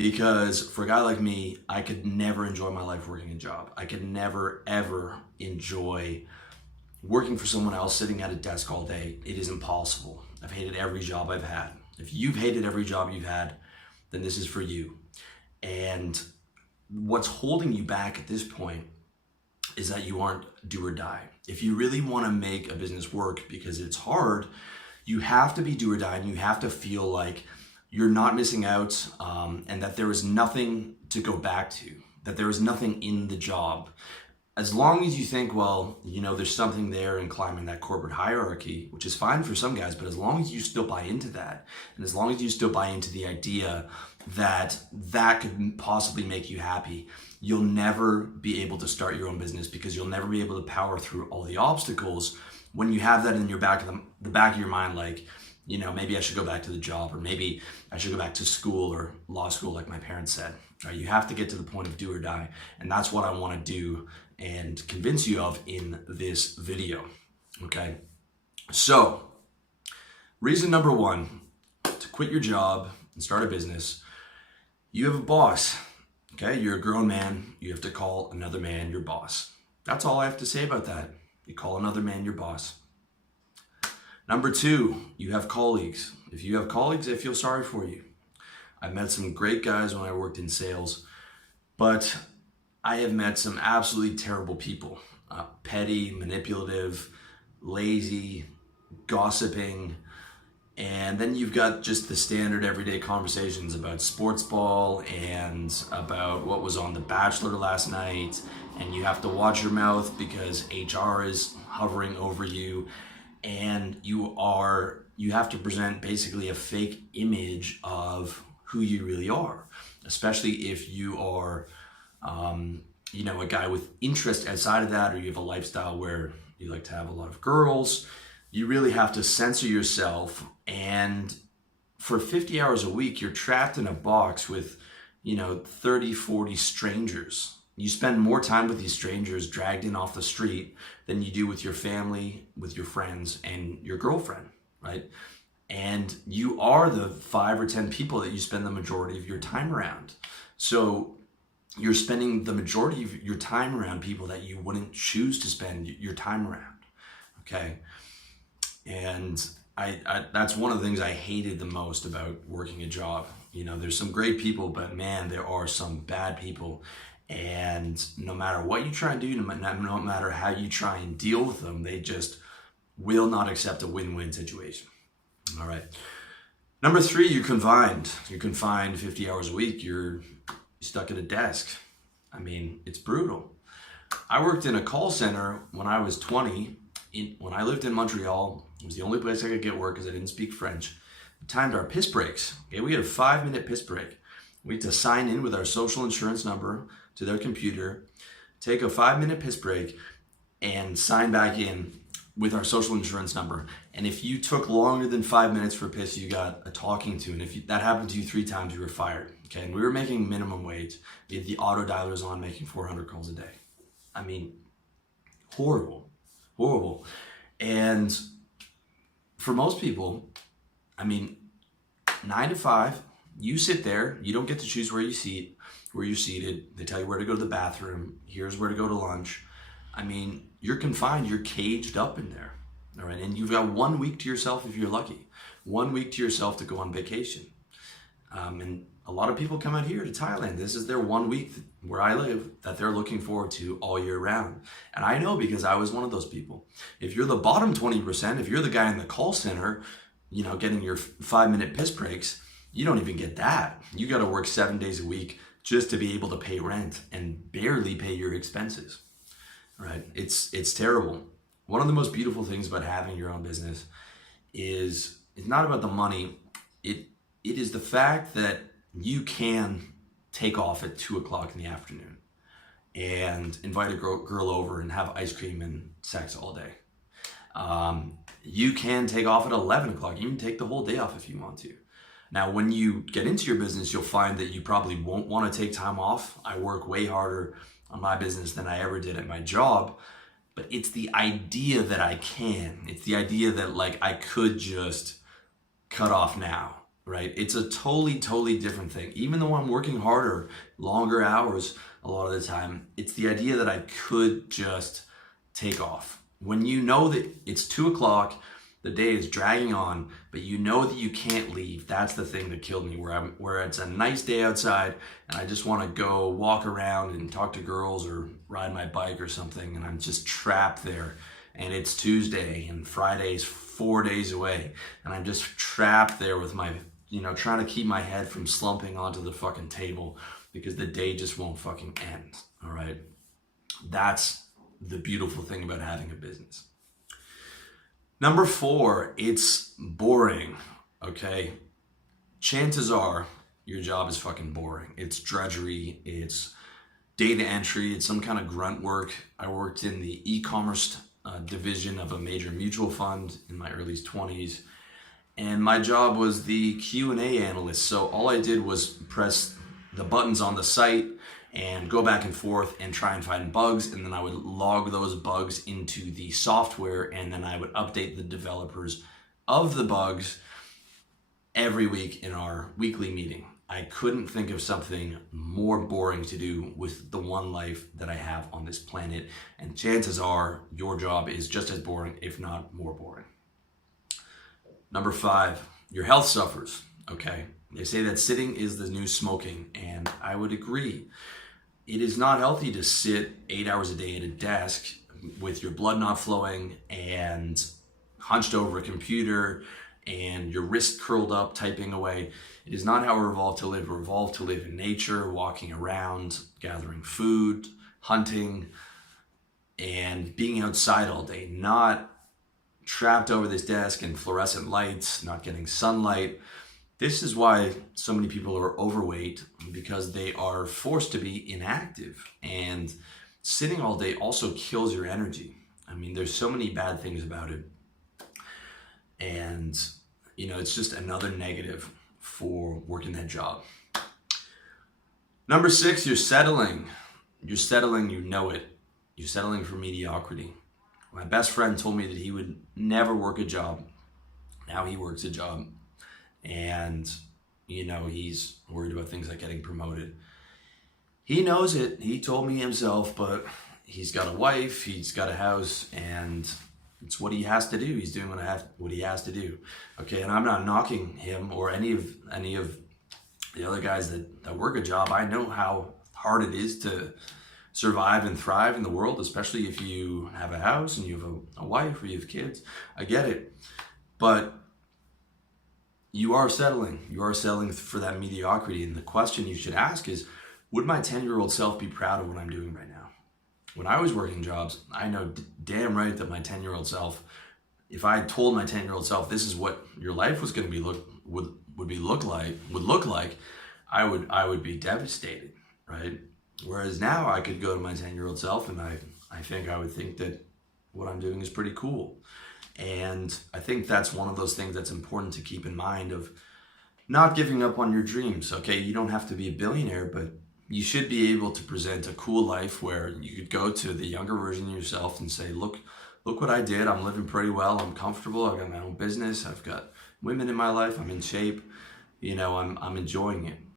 Because for a guy like me, I could never enjoy my life working a job. I could never, ever enjoy working for someone else, sitting at a desk all day. It is impossible. I've hated every job I've had. If you've hated every job you've had, then this is for you. And what's holding you back at this point is that you aren't do or die. If you really want to make a business work, because it's hard, you have to be do or die, and you have to feel like you're not missing out, and that there is nothing to go back to, that there is nothing in the job. As long as you think, well, there's something there in climbing that corporate hierarchy, which is fine for some guys, but as long as you still buy into that, and as long as you still buy into the idea that that could possibly make you happy, you'll never be able to start your own business, because you'll never be able to power through all the obstacles when you have that in your back of the back of your mind, like, maybe I should go back to the job, or maybe I should go back to school or law school, like my parents said. Right? You have to get to the point of do or die, and that's what I want to do and convince you of in this video. Okay, so reason number one to quit your job and start a business: you have a boss. Okay, you're a grown man. You have to call another man your boss. That's all I have to say about that. You call another man your boss. Number two, you have colleagues. If you have colleagues, I feel sorry for you. I've met some great guys when I worked in sales, but I have met some absolutely terrible people. Petty, manipulative, lazy, gossiping. And then you've got just the standard everyday conversations about sports ball and about what was on The Bachelor last night. And you have to watch your mouth because HR is hovering over you. And you have to present basically a fake image of who you really are, especially if you are, a guy with interest outside of that, or you have a lifestyle where you like to have a lot of girls. You really have to censor yourself. And for 50 hours a week, you're trapped in a box with, 30, 40 strangers. You spend more time with these strangers dragged in off the street than you do with your family, with your friends, and your girlfriend, right? And you are the 5 or 10 people that you spend the majority of your time around. So you're spending the majority of your time around people that you wouldn't choose to spend your time around, okay? And I that's one of the things I hated the most about working a job. There's some great people, but man, there are some bad people. And no matter what you try and do, no matter how you try and deal with them, they just will not accept a win-win situation. All right. Number three, you're confined. You're confined 50 hours a week. You're stuck at a desk. I mean, it's brutal. I worked in a call center when I was 20. When I lived in Montreal, it was the only place I could get work because I didn't speak French. We timed our piss breaks. Okay, we had a 5-minute piss break. We had to sign in with our social insurance number to their computer, take a 5-minute piss break, and sign back in with our social insurance number. And if you took longer than 5 minutes for a piss, you got a talking to. And if that happened to you 3 times, you were fired. Okay, and we were making minimum wage. We had the auto dialers on, making 400 calls a day. I mean, horrible. And for most people, 9 to 5, you sit there, you don't get to choose where you're seated. They tell you where to go to the bathroom. Here's where to go to lunch. You're confined, you're caged up in there. All right. And you've got 1 week to yourself if you're lucky. 1 week to yourself to go on vacation. And a lot of people come out here to Thailand. This is their 1 week where I live that they're looking forward to all year round. And I know, because I was one of those people. If you're the bottom 20%, if you're the guy in the call center, getting your 5-minute piss breaks, you don't even get that. You got to work 7 days a week just to be able to pay rent and barely pay your expenses. Right? It's terrible. One of the most beautiful things about having your own business is it's not about the money. It is the fact that you can take off at 2:00 in the afternoon and invite a girl over and have ice cream and sex all day. You can take off at 11:00. You can take the whole day off if you want to. Now, when you get into your business, you'll find that you probably won't want to take time off. I work way harder on my business than I ever did at my job, but it's the idea that I can. It's the idea that I could just cut off now, right? It's a totally different thing. Even though I'm working harder, longer hours a lot of the time, it's the idea that I could just take off. When you know that it's 2 o'clock, the day is dragging on, but you know that you can't leave. That's the thing that killed me, where it's a nice day outside and I just want to go walk around and talk to girls or ride my bike or something, and I'm just trapped there. And it's Tuesday and Friday's 4 days away, and I'm just trapped there with my, trying to keep my head from slumping onto the fucking table because the day just won't fucking end. All right. That's the beautiful thing about having a business. Number 4, it's boring, okay? Chances are your job is fucking boring. It's drudgery, it's data entry, it's some kind of grunt work. I worked in the e-commerce division of a major mutual fund in my early 20s, and my job was the Q&A analyst. So all I did was press the buttons on the site and go back and forth and try and find bugs, and then I would log those bugs into the software, and then I would update the developers of the bugs every week in our weekly meeting. I couldn't think of something more boring to do with the one life that I have on this planet, and chances are your job is just as boring, if not more boring. Number 5, your health suffers, okay? They say that sitting is the new smoking, and I would agree. It is not healthy to sit 8 hours a day at a desk with your blood not flowing and hunched over a computer and your wrist curled up typing away. It is not how we're evolved to live. We're evolved to live in nature, walking around, gathering food, hunting, and being outside all day, not trapped over this desk in fluorescent lights, not getting sunlight. This is why so many people are overweight, because they are forced to be inactive. And sitting all day also kills your energy. I mean, there's so many bad things about it. And, it's just another negative for working that job. Number 6, you're settling. You're settling, you know it. You're settling for mediocrity. My best friend told me that he would never work a job. Now he works a job. And, he's worried about things like getting promoted. He knows it. He told me himself, but he's got a wife, he's got a house, and it's what he has to do. He's doing what he has to do. Okay, and I'm not knocking him or any of the other guys that work a job. I know how hard it is to survive and thrive in the world, especially if you have a house and you have a wife or you have kids. I get it. But you are settling. You are settling for that mediocrity. And the question you should ask is, would my 10-year-old self be proud of what I'm doing right now? When I was working jobs, I know damn right that my 10-year-old self, if I told my 10-year-old self this is what your life was going to be look like, I would be devastated, right? Whereas now I could go to my 10-year-old self and I think I would think that what I'm doing is pretty cool. And I think that's one of those things that's important to keep in mind, of not giving up on your dreams. Okay, you don't have to be a billionaire, but you should be able to present a cool life where you could go to the younger version of yourself and say, look what I did. I'm living pretty well. I'm comfortable. I've got my own business. I've got women in my life. I'm in shape. I'm enjoying it.